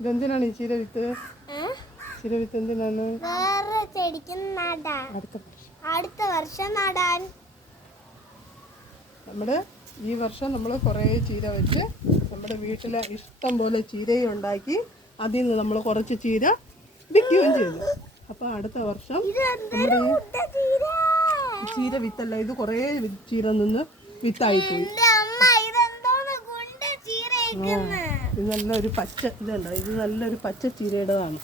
ഇതെന്തിനാണ് ഈ ചീര വിത്ത്? ചീര വിത്ത് എന്തിനാണ്? വേറെ ചെടിക്ക് നടാൻ. അടുത്ത വർഷം. അടുത്ത വർഷം നടാൻ. നമ്മുടെ ഈ വർഷം നമ്മൾ കുറേ ചീര വെച്ച് നമ്മുടെ വീട്ടിലെ ഇഷ്ടം പോലെ ചീരയും ഉണ്ടാക്കി അതിൽ നിന്ന് നമ്മൾ കുറച്ച് ചീര വിൽക്കുകയും ചെയ്തു. അപ്പോൾ അടുത്ത വർഷം നമ്മുടെ ചീര? വിത്തല്ല ഇത് കുറേ ചീര നിന്ന് വിത്തായിപ്പോയി എന്റെ ഇത് നല്ലൊരു പച്ച ഇതുണ്ടോ? ഇത് നല്ലൊരു പച്ച ചീരയുടേതാണ്.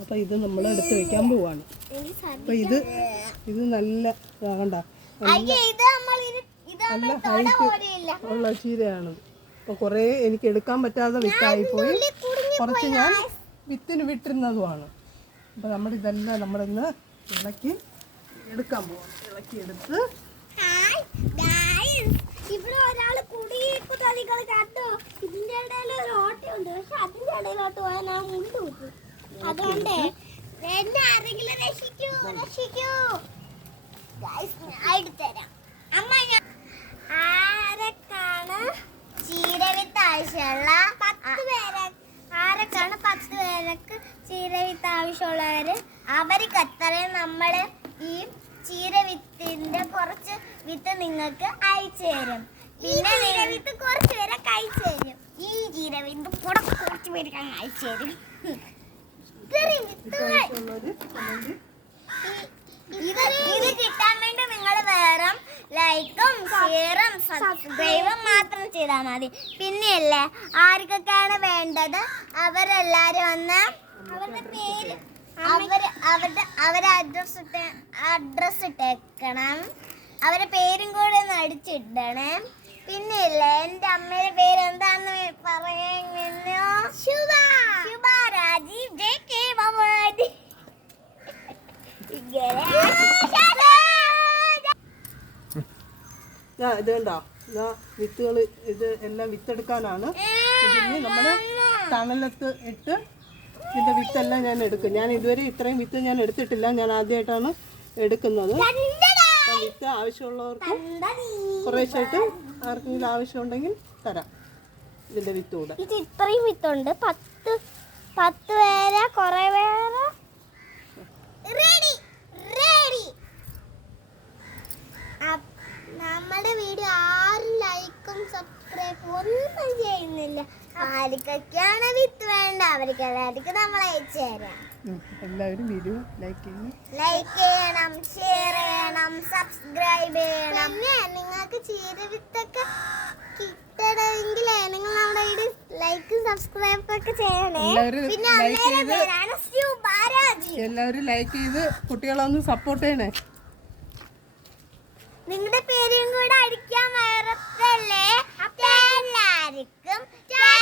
അപ്പോൾ ഇത് നമ്മൾ എടുത്ത് വെക്കാൻ പോവാണ്. അപ്പോൾ ഇത് ഇത് നല്ല കണ്ട. നല്ല പോലെയില്ല. ഉള്ള ചീരയാണ്. അപ്പോൾ കുറേ എനിക്ക് എടുക്കാൻ പറ്റാതെ വിത്തായിപ്പോയി കുറച്ച് ഞാൻ വിത്തിന് വിട്ടിരുന്നതുമാണ്. അപ്പോൾ നമ്മൾ ഇതെല്ലാം നമ്മളിന്ന് ഇളക്കി എടുക്കാൻ പോവാം ഇളക്കി എടുത്ത് ഇവിടെ കണ്ടോ? ഇതിന്റെ ഇടയിൽ ഒരു ഓട്ടയുണ്ട്. പക്ഷെ അതിന്റെ ഇടയിലോട്ട് പോയാൽ ഞാൻ മുണ്ട് അതുകൊണ്ട് എന്നെ ആരെങ്കിലും രക്ഷിക്കൂ രക്ഷിക്കൂ. അമ്മ ഞാൻ ചീരവിത്ത് ആവശ്യമുള്ള പത്ത് പേരെ. ആരൊക്കെയാണ് പത്ത് പേർക്ക് ചീരവിത്ത് ആവശ്യമുള്ളവര് അവർക്ക് അത്രയും നമ്മൾ ഈ ചീരവിത്തിന്റെ കുറച്ച് വിത്ത് നിങ്ങൾക്ക് അയച്ചു തരും പിന്നെ കുറച്ച് തരും. ഈ ചീരവിത്ത് കൂടെ കുറച്ച് പേർക്ക് അങ്ങ് അയച്ചു തരും. ഇത്രയും വിത്തുകൾ. ഉള്ളൊരു അല്ലെങ്കിൽ ഇത് ഇത് കിട്ടാൻ വേണ്ടി നിങ്ങൾ വേറെ ലൈക്കും ഷെയറും സബ്സ്ക്രൈബും മാത്രം ചെയ്താൽ മതി. പിന്നെയല്ലേ ആർക്കൊക്കെയാണ് വേണ്ടത്? അവരെല്ലാരും ഒന്ന് അവരുടെ പേര്. അവർ അവരുടെ അവരെ അഡ്രസ് ഇട്ട് അഡ്രസ് ഇട്ടേക്കണം. അവരുടെ പേരും കൂടെ ഒന്ന് അടിച്ചിടണേ. പിന്നെയില്ലേ എന്റെ അമ്മയുടെ പേര് എന്താണെന്ന് പറയുന്നോ ശുഭ. Shubha Rajeev J K Bhavani. ഞാൻ ഇത് കണ്ടോ? ഇതാ വിത്തുകൾ ഇത് എല്ലാം വിത്തെടുക്കാനാണ്. ഇതിന് നമ്മൾ തണലത്ത് ഇട്ട് ഇതിന്റെ വിത്തെല്ലാം ഞാൻ എടുക്കും. ഞാൻ ഇതുവരെ ഇത്രയും വിത്ത് ഞാൻ എടുത്തിട്ടില്ല. ഞാൻ ആദ്യമായിട്ടാണ് എടുക്കുന്നത്. അപ്പം വിത്ത് ആവശ്യമുള്ളവർക്ക് കുറേശ്ശായിട്ട് ആർക്കെങ്കിലും ആവശ്യമുണ്ടെങ്കിൽ തരാം. ഇതിന്റെ വിത്ത് കൂടെ ഇത് ഇത്രയും വിത്തുണ്ട്. പത്ത് പത്ത് പേരെ കുറേ പേരെ റെഡി റെഡി നമ്മുടെ വീഡിയോ ആരും ലൈക്കും സബ്സ്ക്രൈബും ഒന്നും ചെയ്യുന്നില്ല ആർക്കൊക്കെയാണ് വിത്ത് വേണ്ട? അവർക്ക് എല്ലാവർക്കും നമ്മൾ അയച്ചു തരാം. എല്ലാവരും വീഡിയോ ലൈക്ക് ചെയ്യണം ലൈക്ക് ചെയ്യണം ഷെയർ ചെയ്യണം സബ്സ്ക്രൈബ് ചെയ്യണം. പിന്നെ നിങ്ങൾക്ക് ചീര വിത്തൊക്കെ കിട്ടണമെങ്കിൽ നിങ്ങൾ നമ്മുടെ വീട് ലൈക്കും സബ്സ്ക്രൈബ് ഒക്കെ ചെയ്യണേ. എല്ലാവരും പിന്നെ അമ്മയുടെ പേരാണ് സ്യൂ ബാരാജി. എല്ലാവരും ലൈക്ക് ചെയ്ത് കുട്ടികളെ ഒന്ന് സപ്പോർട്ട് ചെയ്യണേ. നിങ്ങളുടെ പേരും കൂടെ അടിക്കാൻ മറക്കല്ലേ them. Dad!